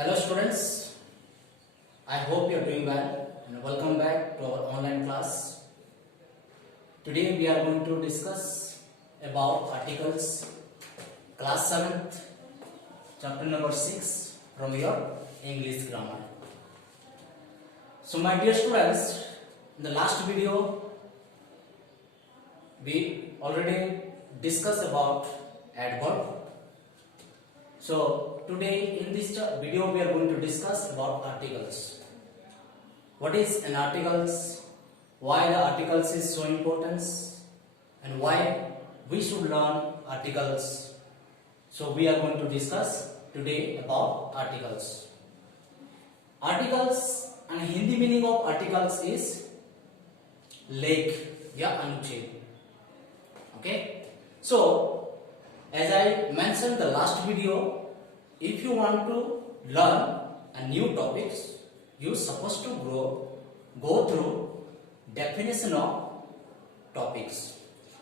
Hello students, I hope you are doing well and welcome back to our online class. Today we are going to discuss about articles, class 7th, chapter number 6 from your English grammar. So my dear students, in the last video we already discussed about adverb. So today in this video we are going to discuss about articles. What is an articles? Why the articles is so important and why we should learn articles. So we are going to discuss today about articles. Articles and Hindi meaning of articles is लेख या अनुच्छेद. Okay. So as I mentioned the last video, if you want to learn a new topics, you supposed to go through definition of topics.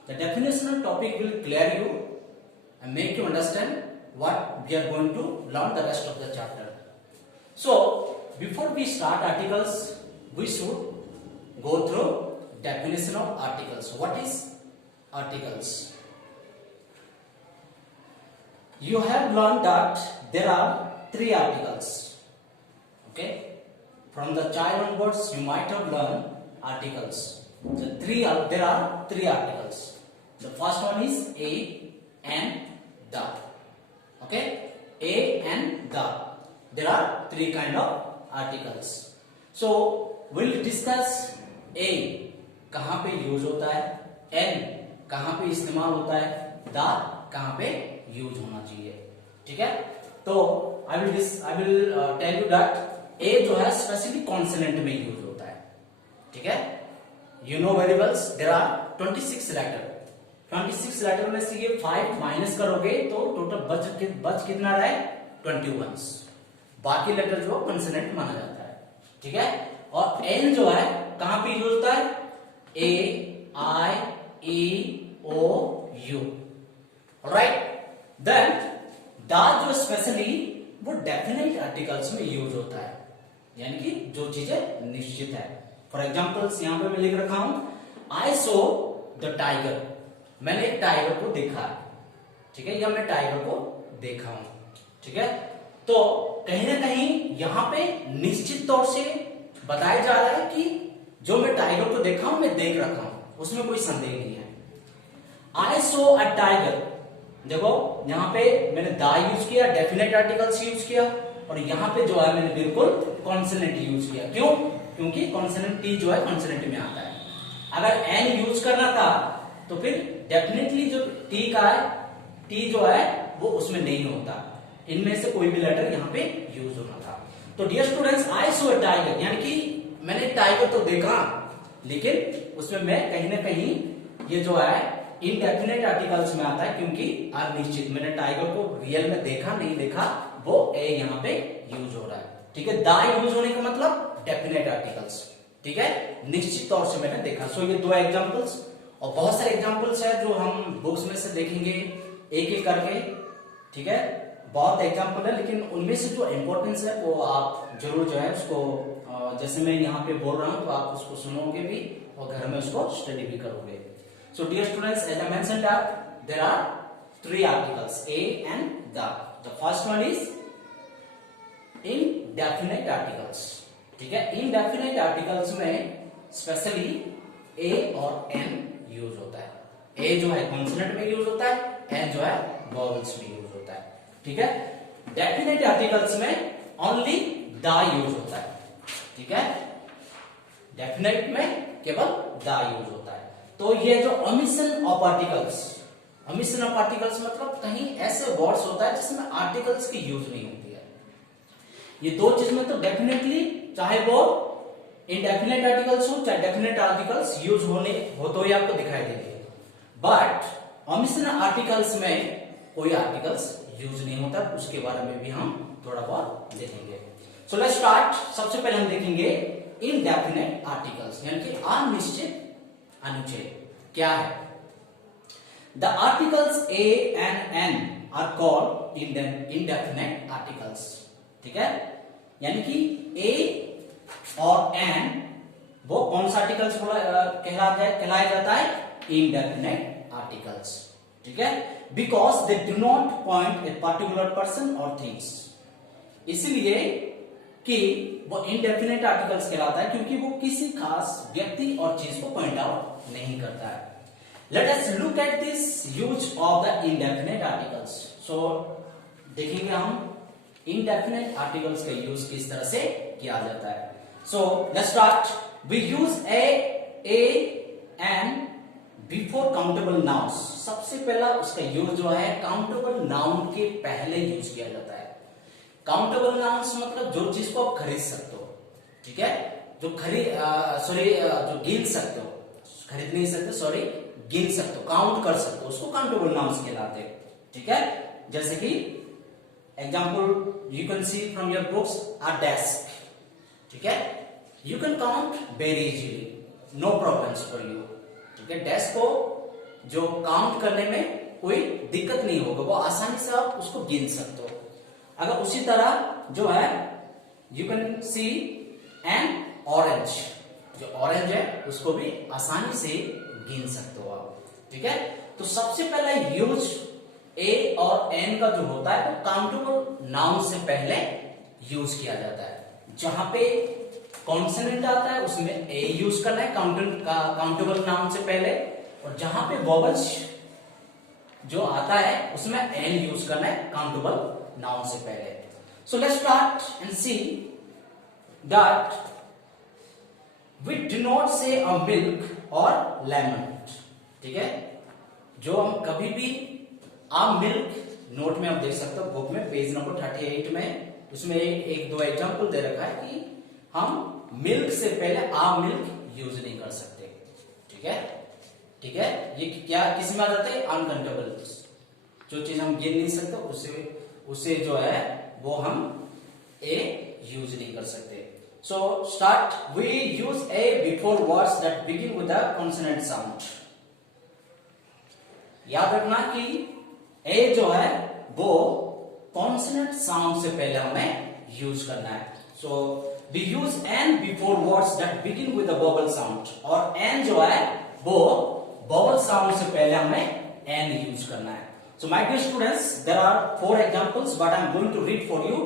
The definition of topic will clear you and make you understand what we are going to learn the rest of the chapter. So before we start articles, we should go through definition of articles. What is articles? You have learned that there are 3 articles. Okay, from the child onwards you might have learned articles. There are 3 articles. The first one is a and the. Okay, a and the. There are 3 kind of articles. So we'll discuss a कहाँ पे use होता है, N कहाँ पे इस्तेमाल होता है, the कहाँ पे यूज होना चाहिए. ठीक है, तो I will tell you that a जो है स्पेसिफिक कॉन्सोनेंट में यूज होता है. ठीक है, you know very well there are 26 letter. 26 letter में से ये 5 माइनस करोगे तो टोटल बच कितना रहा है, 21. बाकी लेटर जो कॉन्सोनेंट माना जाता है. ठीक है, और एन जो है कहां पे यूज होता है, ए आई ई ओ यू. राइट, देन द जो स्पेशली वो डेफिनेट आर्टिकल्स में यूज होता है, यानी कि जो चीजें निश्चित है. फॉर एग्जाम्पल्स यहां पे मैं लिख रखा हूं, आई सो द टाइगर. मैंने एक टाइगर को देखा है. ठीक है, या मैं टाइगर को देखा हूं. ठीक है, तो कहीं ना कहीं यहां पे निश्चित तौर से बताया जा रहा है कि जो मैं टाइगर को देखा हूं, मैं देख रखा हूं, उसमें कोई संदेह नहीं है. आई सो अ टाइगर, देखो यहां पे मैंने द यूज किया, डेफिनेट आर्टिकल्स यूज किया, और यहां पे जो है मैंने बिल्कुल कॉन्सोनेंट यूज किया. क्यों? क्योंकि कॉन्सोनेंट टी जो है कॉन्सोनेंट में आता है. अगर एन यूज करना था तो फिर डेफिनेटली जो टी का है, टी जो है वो उसमें नहीं होता. इनमें से कोई भी लेटर यहाँ पे यूज होना था. तो dear students, I saw a tiger, यानी कि मैंने टाइगर तो देखा, लेकिन उसमें मैं कहीं ना कहीं ये जो है इनडेफिनेट आर्टिकल्स में आता है, क्योंकि अनिश्चित. मैंने टाइगर को रियल में देखा नहीं देखा, वो ए यहाँ पे यूज हो रहा है. ठीक है, द यूज होने का मतलब डेफिनेट आर्टिकल्स. ठीक है, निश्चित तौर से मैंने देखा. सो ये 2 एग्जाम्पल्स, और बहुत सारे एग्जाम्पल्स है जो हम बुक्स में से देखेंगे एक एक करके. ठीक है, बहुत एग्जाम्पल है, लेकिन उनमें से जो इंपॉर्टेंस है वो आप जरूर जो है उसको, जैसे मैं यहाँ पे बोल रहा हूं तो आप उसको सुनोगे भी और घर में उसको स्टडी भी करोगे. So dear students, as I mentioned that there are 3 articles, A and the. The first one is indefinite articles. ठीक है, इनडेफिनेट आर्टिकल्स में स्पेशली ए और एन यूज होता है. ए जो है कॉन्सोनेंट में यूज होता है, एन जो है वॉवेल्स में यूज होता है. ठीक है, डेफिनेट आर्टिकल्स में ओनली द यूज होता है. ठीक है, डेफिनेट में केवल द यूज होता है. तो ये जो omission of articles, omission of articles मतलब कहीं ऐसे वर्ड्स होता है जिसमें आर्टिकल्स की यूज नहीं होती है. ये 2 चीज में तो डेफिनेटली, चाहे वो इनडेफिनेट आर्टिकल्स हो चाहे डेफिनेट आर्टिकल्स यूज हो तो ही आपको दिखाई देंगे. बट ओमिशन आर्टिकल्स में कोई आर्टिकल्स यूज नहीं होता. उसके बारे में भी हम थोड़ा बहुत देखेंगे. सो लेट्स स्टार्ट. सबसे पहले हम देखेंगे इनडेफिनेट आर्टिकल्स, यानी कि अनिश्चित अनुच्छेद क्या है. The articles A and an are called indefinite articles. ठीक है, यानी कि ए और एन वो कौन सा आर्टिकल्स कहलाया जाता है? Indefinite articles. ठीक है, because they do not point a particular person और थिंग्स, इसलिए कि वो इंडेफिनेट आर्टिकल्स कहलाता है क्योंकि वो किसी खास व्यक्ति और चीज को पॉइंट आउट नहीं करता है। Let us look at this use of the indefinite articles. So देखेंगे हम इंडेफिनेट आर्टिकल्स का यूज किस तरह से किया जाता है। So let's start. We use A an before countable nouns. सबसे पहला उसका यूज जो है काउंटेबल नाउन के पहले यूज किया जाता है। काउंटेबल नाउन्स मतलब जो चीज को आप खरीद सकते हो, ठीक है, जो जो गिन सकते हो, खरीद नहीं सकते, सॉरी, गिन सकते हो, काउंट कर सकते हो, उसको काउंटेबल नाउन्स कहलाते हैं। ठीक है, जैसे कि example you can see from your books a desk. ठीक है, you can count very easily, no problems for you. ठीक है, डेस्क को जो काउंट करने में कोई दिक्कत नहीं होगा, वो आसानी से आप उसको गिन सकते हो। अगर उसी तरह जो है you can see an orange, जो ऑरेंज है उसको भी आसानी से गिन सकते हो आप। ठीक है, तो सबसे पहला यूज ए और एन का जो होता है वो काउंटेबल नाउन से पहले यूज किया जाता है। जहां पे कॉन्सोनेंट आता है उसमें ए यूज करना है काउंटेबल नाउन से पहले, और जहां पे वोवेल्स जो आता है उसमें एन यूज करना है काउंटेबल नाउन से पहले। So let's start and see that we do not say a milk और लेमन। ठीक है, जो हम कभी भी आ मिल्क, नोट में आप देख सकते हो बुक में पेज नंबर 38 में, उसमें एक दो एग्जांपल दे रखा है कि हम मिल्क से पहले आ मिल्क यूज नहीं कर सकते। ठीक है, ठीक है, ये क्या किस में आ जाते हैं? अनकाउंटेबल, जो चीज हम गिन नहीं सकते उससे जो है वो हम ए यूज नहीं कर सकते। So start, we use A before words that begin with a consonant sound. याद रखना कि ए जो है वो कॉन्सोनेंट साउंड से पहले हमें यूज करना है। So we use an before words that begin with a vowel sound, और एन जो है वो वोवेल साउंड से पहले हमें एन यूज करना है। So my dear students, there are 4 examples, but I am going to read for you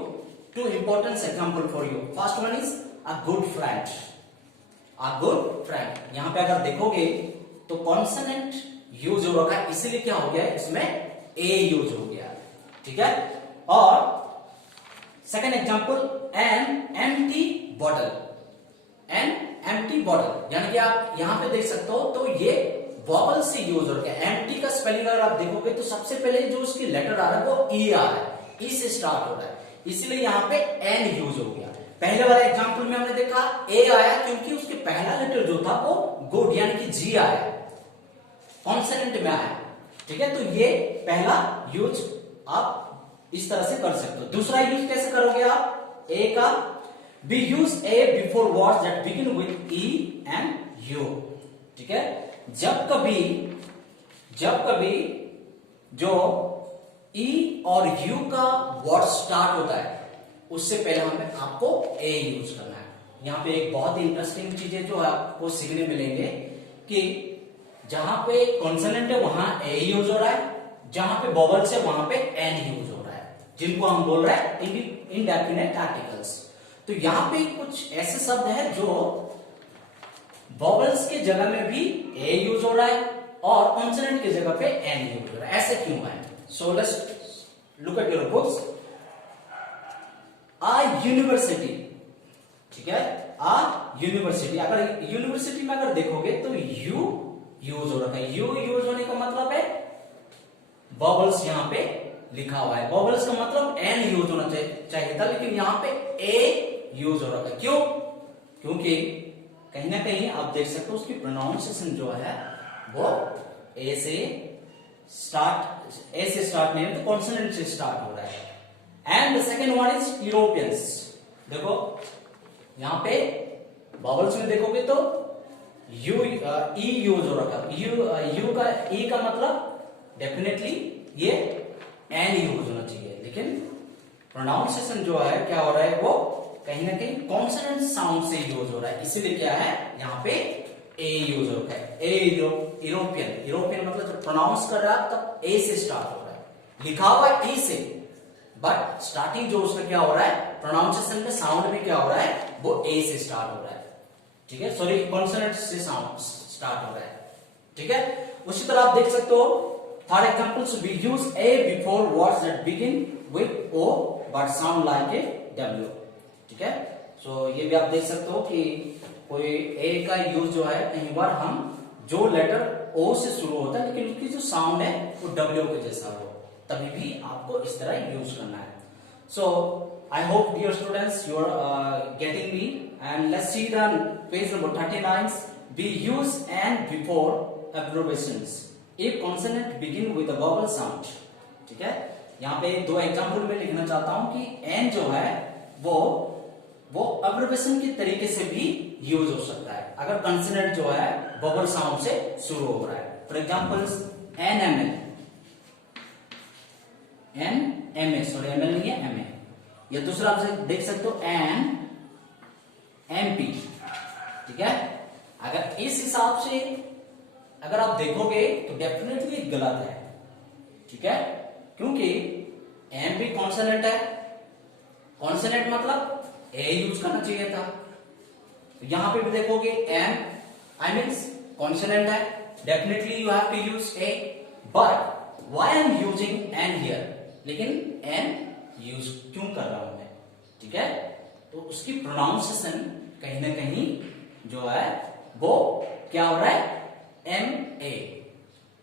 2 important example for you. First one is a good friend. A good friend. यहाँ पे अगर देखोगे तो consonant यूज हो रखा है, इसीलिए क्या हो गया है इसमें a यूज हो गया। ठीक है, और second example an empty bottle. An empty bottle, यानी कि आप यहाँ पे देख सकते हो तो ये वॉवल से यूज हो रहा है। एम्प्टी का स्पेलिंग अगर आप देखोगे तो सबसे पहले जो उसकी लेटर आ रहा है वो ई आ रहा है, ई से स्टार्ट हो रहा है, इसलिए यहाँ पे एन यूज हो गया। पहले वाले एग्जांपल में हमने देखा ए आया क्योंकि उसके पहला लेटर जो था वो गुड यानी कि जी आया, कॉन्सोनेंट में आया। ठीक है, तो ये पहला यूज आप इस तरह से कर सकते हो। दूसरा यूज कैसे करोगे आप ए का? B use A before words that begin with E and you. ठीक है, जब कभी जो ई और यू का वर्ड स्टार्ट होता है उससे पहले हमें आपको ए यूज करना है। यहां पे एक बहुत ही इंटरेस्टिंग चीजें जो आपको सीखने मिलेंगे कि जहां पे कॉन्सोनेंट है वहां ए यूज हो रहा है, जहां पे वोवेल्स है वहां पे एन यूज हो रहा है, जिनको हम बोल रहे हैं इंडेफिनेट आर्टिकल्स। तो यहां पे कुछ ऐसे शब्द है जो वोवेल्स के जगह में भी ए यूज हो रहा है और कॉन्सोनेंट की जगह पे एन यूज हो रहा है। ऐसे क्यों है? So let's look at your books. A university, ठीक है, आ यूनिवर्सिटी, अगर यूनिवर्सिटी में अगर देखोगे तो यू यूज हो रखा है। यू यूज होने का मतलब है वोवेल्स यहां पे लिखा हुआ है, वोवेल्स का मतलब एन यूज होना चाहिए था, लेकिन यहां पे ए यूज हो रखा है। क्यों? क्योंकि कहीं ना कहीं आप देख सकते हो उसकी प्रोनाउंसिएशन जो है वो ए से स्टार्ट नहीं है, तो कॉन्सोनेंट से स्टार्ट हो रहा है। And the second one is Europeans. देखो यहां पे वोवेल्स में देखोगे तो यू ई यूज हो रखा है। यू का ई का मतलब डेफिनेटली ये एन यूज होना चाहिए, लेकिन प्रोनाउंसिएशन जो है क्या हो रहा है वो कहीं ना कहीं कॉन्सोनेंट साउंड से यूज हो रहा है, इसीलिए क्या है यहाँ पे ए यूज हो रहा है। ए यूरोपियन मतलब जब प्रोनाउंस कर रहा है तब ए से स्टार्ट हो रहा है, लिखा हुआ है ए से, बट स्टार्टिंग जो उसका क्या हो रहा है, प्रोनाउंसिएशन में साउंड में क्या हो रहा है, वो ए से स्टार्ट हो रहा है। ठीक है, सॉरी कॉन्सोनेंट से साउंड स्टार्ट हो रहा है। ठीक है, उसी तरह आप देख सकते हो third examples, we use A before words that begin with O but sound like a W. ठीक है, सो ये भी आप देख सकते हो कि कोई ए का यूज जो है, कई बार हम जो लेटर ओ से शुरू होता है लेकिन उसकी जो साउंड है वो डब्ल्यू के जैसा हो, तभी भी आपको इस तरह यूज करना है। So I hope dear students you are getting me, and let's see the page number 39। We use an before abbreviations if consonant begin with a vowel sound। ठीक है, यहाँ पे दो एग्जांपल में लिखना चाहता हूं कि एन जो है वो अब्रिविएशन के तरीके से भी यूज हो सकता है अगर कंसोनेंट जो है वोवल साउंड से शुरू हो रहा है। For examples an M A, sorry M L नहीं है, एम ए। या दूसरा आप देख सकते हो एन एम पी। ठीक है, अगर इस हिसाब से अगर आप देखोगे तो डेफिनेटली गलत है। ठीक है, क्योंकि एम भी कॉन्सोनेंट है, कॉन्सोनेंट मतलब ए यूज करना चाहिए था। तो यहां पे भी देखोगे एम आई मीन्स कॉन्सोनेंट है, definitely you have to use A, but why I am using an here, लेकिन एन यूज क्यों कर रहा हूं मैं। ठीक है, तो उसकी प्रोनाउंसिएशन कहीं ना कहीं जो है वो क्या हो रहा है, एम ए,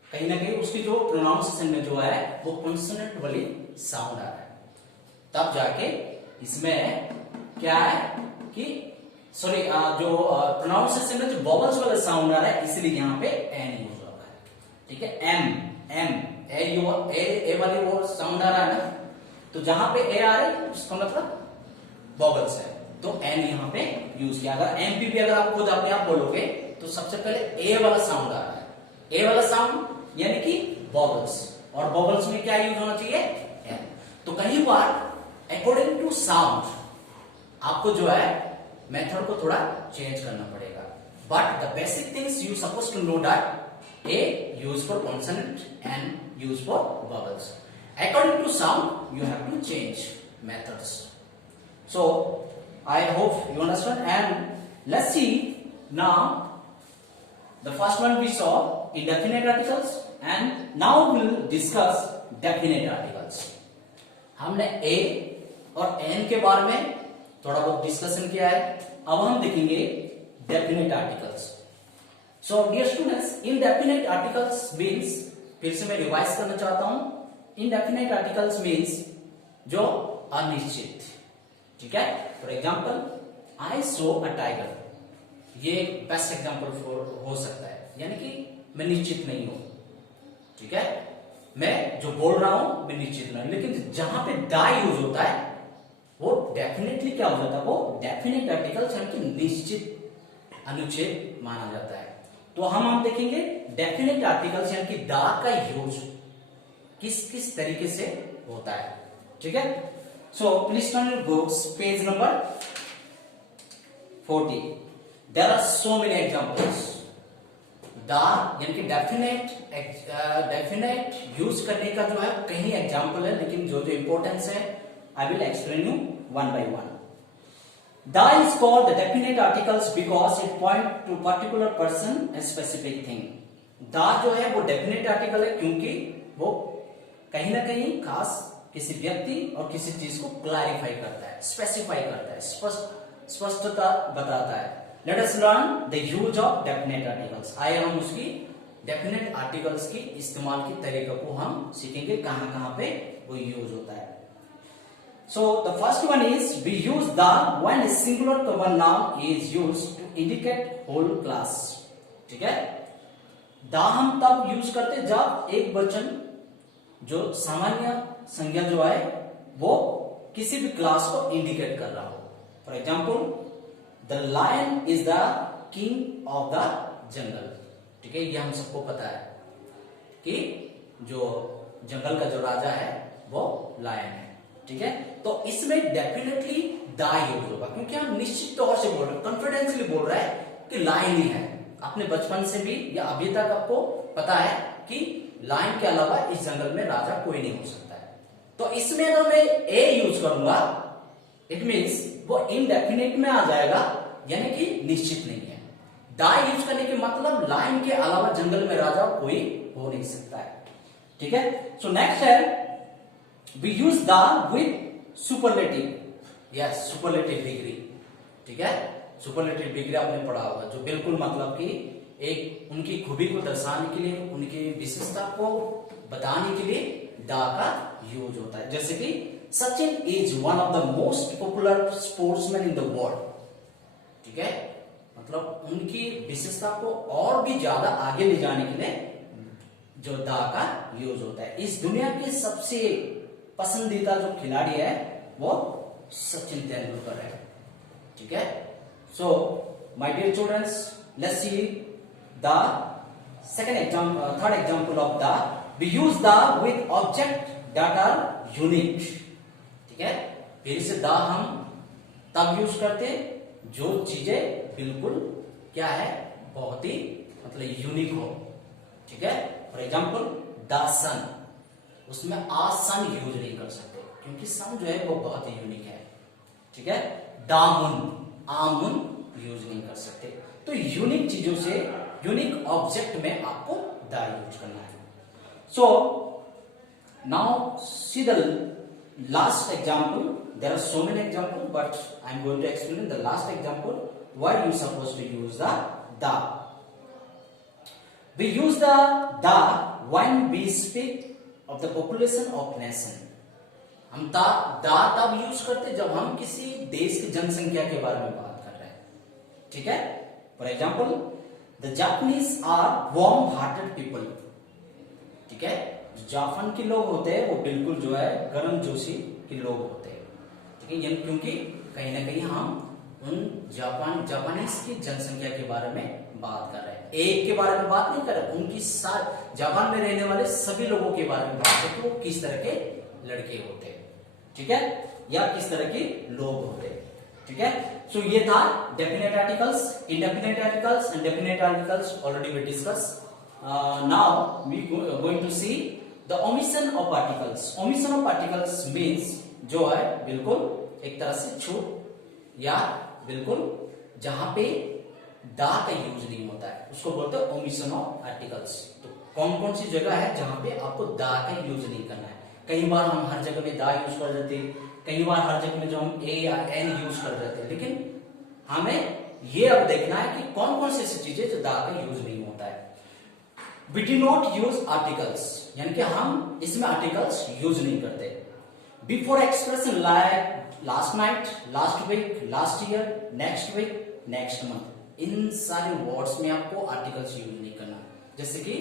कहीं ना कहीं उसकी जो प्रोनाउंसिएशन में जो है वो कॉन्सोनेंट वाली साउंड आ रहा है, तब जाके इसमें क्या है कि सॉरी जो प्रोनाउंसिएशन में जो वॉवल्स वाला साउंड आ रहा है, इसलिए यहाँ पे एन यूज हो रहा है। ठीक है, एम ए वाली वो साउंड आ रहा है ना, तो जहां पे ए आ रहा है उसका मतलब वॉवल्स है, तो एन यहाँ पे यूज किया। अगर एम पी भी अगर आप खुद अपने आप बोलोगे तो सबसे पहले ए वाला साउंड आ रहा है, ए वाला साउंड यानी कि वॉवल्स, और वॉवल्स में क्या यूज होना चाहिए, एन। तो कई बार अकॉर्डिंग टू साउंड आपको जो है मेथड को थोड़ा चेंज करना पड़ेगा, but the basic things you suppose to know that A use for consonant and use for vowels. According to sound you have to change methods. So I hope you understand, and let's see now the first one we saw indefinite articles, and now we'll discuss definite articles। हमने a और n के बारे में थोड़ा बहुत discussion किया है, अब हम देखेंगे definite articles। So dear students, indefinite articles means, फिर से मैं रिवाइज करना चाहता हूं, indefinite articles means जो अनिश्चित। ठीक है, for example I saw a tiger, ये बेस्ट एग्जाम्पल हो सकता है, यानी कि मैं निश्चित नहीं हूं। ठीक है, मैं जो बोल रहा हूं मैं निश्चित नहीं, लेकिन जहां पे दा यूज होता है वो डेफिनेटली क्या हो जाता है, वो डेफिनेट आर्टिकल्स यानी कि निश्चित अनुच्छेद माना जाता है। तो हम देखेंगे डेफिनेट आर्टिकल्स यानी कि दा का यूज किस किस तरीके से होता है। ठीक है, so please turn your books page number 40। There are so many examples। दा यानी कि डेफिनेट यूज करने का जो है कहीं एग्जाम्पल है, लेकिन जो जो इंपॉर्टेंस है I will explain you one by one. The is called the definite articles because it point to particular person and specific thing. The जो है वो डेफिनेट आर्टिकल है क्योंकि वो कहीं ना कहीं खास किसी व्यक्ति और किसी चीज को क्लैरिफाई करता है, स्पेसिफाई करता है, स्पष्टता बताता है। Let us learn the use of definite articles। आइए हम उसकी डेफिनेट आर्टिकल्स की इस्तेमाल की तरीके को हम सीखेंगे, कहां कहां पे वो यूज होता है। So the first one is we use the when a singular common noun is used to indicate whole class। ठीक है, दा हम तब यूज करते जब एक वचन जो सामान्य संज्ञा जो है वो किसी भी क्लास को इंडिकेट कर रहा हो। For example the lion is the king of the jungle. ठीक है, ये हम सबको पता है कि जो जंगल का जो राजा है वो लायन है। ठीक है, तो इसमें डेफिनेटली द यूज होगा, क्योंकि हम निश्चित तौर से बोल रहे हैं, कॉन्फिडेंसली बोल रहे हैं कि लाइन ही है। अपने बचपन से भी या अभी तक आपको पता है कि लाइन के अलावा इस जंगल में राजा कोई नहीं हो सकता है। तो इसमें अगर मैं ए यूज करूंगा, इट मीन्स वो इनडेफिनेट में आ जाएगा, यानी कि निश्चित नहीं है। द यूज करने के मतलब लाइन के अलावा जंगल में राजा कोई हो नहीं सकता है। ठीक है, सो नेक्स्ट है we use the with superlative, yes superlative degree. ठीक है, सुपरलेटिव डिग्री आपने पढ़ा होगा, जो बिल्कुल मतलब कि एक उनकी खूबी को दर्शाने के लिए, उनकी विशेषता को बताने के लिए द का यूज होता है। जैसे कि Sachin is one of the most popular sportsman in the world. ठीक है, मतलब उनकी विशेषता को और भी ज्यादा आगे ले जाने के लिए जो द का यूज होता है। इस दुनिया के सबसे पसंदीदा जो खिलाड़ी है वो सचिन तेंदुलकर है। ठीक है, so my dear students, let's see the second example, third example of the. We use the with object that are unique. ठीक है, फिर से द हम तब यूज करते जो चीजें बिल्कुल क्या है, बहुत ही मतलब यूनिक हो। ठीक है, फॉर एग्जांपल द सन, उसमें आ सन यूज नहीं कर सकते, क्योंकि सन जो है वो बहुत ही यूनिक है। ठीक है, the moon, a moon use नहीं कर सकते। तो यूनिक चीजों से, यूनिक ऑब्जेक्ट में आपको द यूज करना है। So now see the last example. There are so many example, but I am going to explain the last example when you suppose to use the. We use the when we speak of the population of nation. हम दा तब use करते जब हम किसी देश की जनसंख्या के बारे में बात कर रहे हैं। ठीक है, for example the Japanese are warm hearted people. ठीक है, जो जापान के लोग होते हैं वो बिल्कुल जो है गर्म जोशी के लोग होते हैं। ठीक है, क्योंकि कहीं ना कहीं हम उन जापानीज की जनसंख्या के बारे में बात कर रहे हैं। एक के बारे में बात नहीं कर रहे, उनकी जापान में रहने वाले सभी लोगों के बारे में बात करते हैं, वो किस तरह के लड़के होते हैं। ठीक है, या किस तरह के लोग होते हैं। ठीक है, सो ये था definite articles, indefinite articles and definite articles already we discuss. Now we going to see the omission of articles. Omission of articles means जो है बिल्कुल एक तरह से छूट, या बिल्कुल जहां पे दा का यूज नहीं होता है, उसको बोलते हैं ओमिशन ऑफ आर्टिकल्स। तो कौन कौन सी जगह है जहां पे आपको दा का यूज नहीं करना है। कई बार हम हर जगह में दा यूज कर देते हैं, कई बार हर जगह में जो हम ए या एन यूज कर देते हैं, लेकिन हमें ये अब देखना है कि कौन कौन सी ऐसी चीजें जो दा का यूज नहीं होता है। We do not use articles, यानी कि हम इसमें आर्टिकल्स यूज नहीं करते। Before expression like last night, last week, last year, next week, next month, इन सारे वर्ड्स में आपको आर्टिकल्स यूज नहीं करना। जैसे कि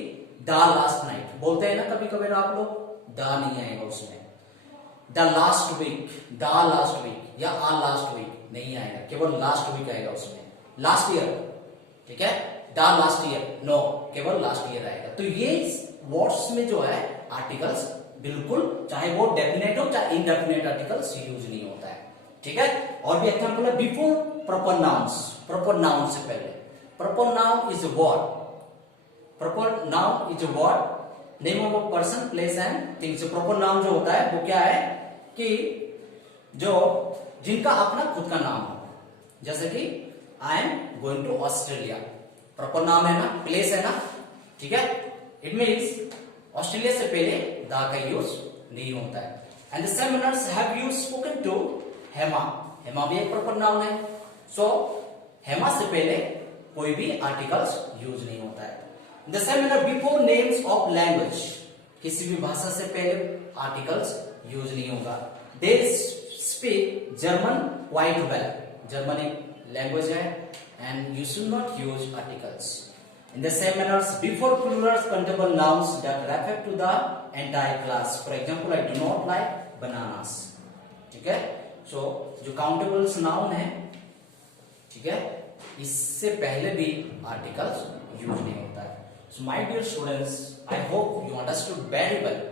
द लास्ट नाइट बोलते हैं ना कभी कभी आप लोग, द नहीं आएगा उसमें। The last week, the last week या आ लास्ट वीक नहीं आएगा, केवल लास्ट वीक आएगा उसमें। लास्ट ईयर, ठीक है, द लास्ट ईयर, नो, केवल लास्ट ईयर आएगा। तो ये वर्ड्स में जो है आर्टिकल्स बिल्कुल, चाहे वो डेफिनेट हो चाहे इनडेफिनेट, आर्टिकल्स यूज नहीं होता है। ठीक है, और भी एग्जांपल है before proper nouns, proper noun से पहले। Proper noun is a word, proper noun is a word, name of a person, place and things. Proper noun जो होता है वो क्या है कि जो जिनका अपना खुद का नाम हो, जैसे कि I am going to Australia, proper नाम है ना, प्लेस है ना। ठीक है, इट मीन्स ऑस्ट्रेलिया से पहले दा का यूज नहीं होता है। And the seminars have you spoken to Hema, Hema भी एक प्रॉपर नाउन है। सो हेमा से पहले कोई भी आर्टिकल्स यूज नहीं होता है। The seminar before names of language, किसी भी भाषा से पहले आर्टिकल्स यूज नहीं होगा। They speak German quite well, German एक लैंग्वेज है, and you should not use articles. In the same manner, before plurals countable nouns that refer to the entire class. For example, I do not like bananas. ठीक है, so जो countables noun है, ठीक है, इससे पहले भी आर्टिकल्स यूज नहीं होता है। So my dear students, I hope you understood very well.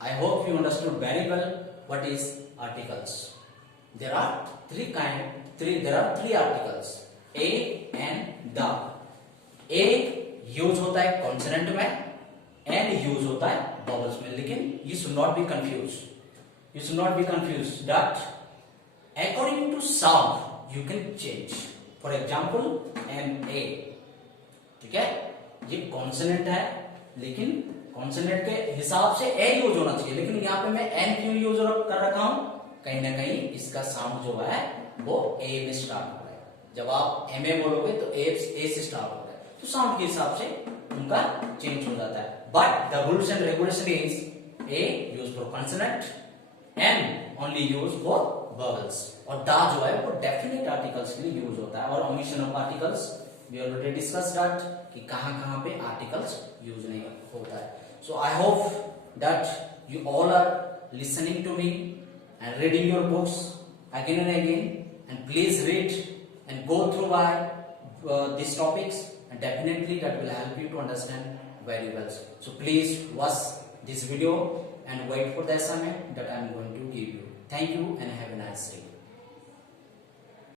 I hope you understood very well what is articles. There are three articles, a and the. a use होता है कॉन्सोनेंट में, and use होता है bubbles में. लेकिन you should not be confused that according to sound you can change. For example, MA, ठीक है, ये कॉन्सोनेंट है लेकिन कॉन्सोनेंट के हिसाब से ए यूज होना चाहिए, लेकिन यहाँ पे मैं एन क्यों यूज कर रखा हूं? कहीं ना कहीं इसका साउंड जो है वो ए में स्टार्ट हो रहा है. जब आप एमए बोलोगे तो ए से स्टार्ट हो रहा है, तो साउंड के हिसाब से उनका चेंज हो जाता है. But the rules and regulation is a use for consonant, an only use for vowels, और दा जो है वो डेफिनेट आर्टिकल्स के लिए यूज होता है. और omission of articles we already discuss that कि कहां पे आर्टिकल्स यूज नहीं होता है. So I hope that you all are listening to me and reading your books again and again, and please read and go through by these topics, and definitely that will help you to understand very well. So please watch this video and wait for the assignment that I am going to give you. Thank you and have a nice day.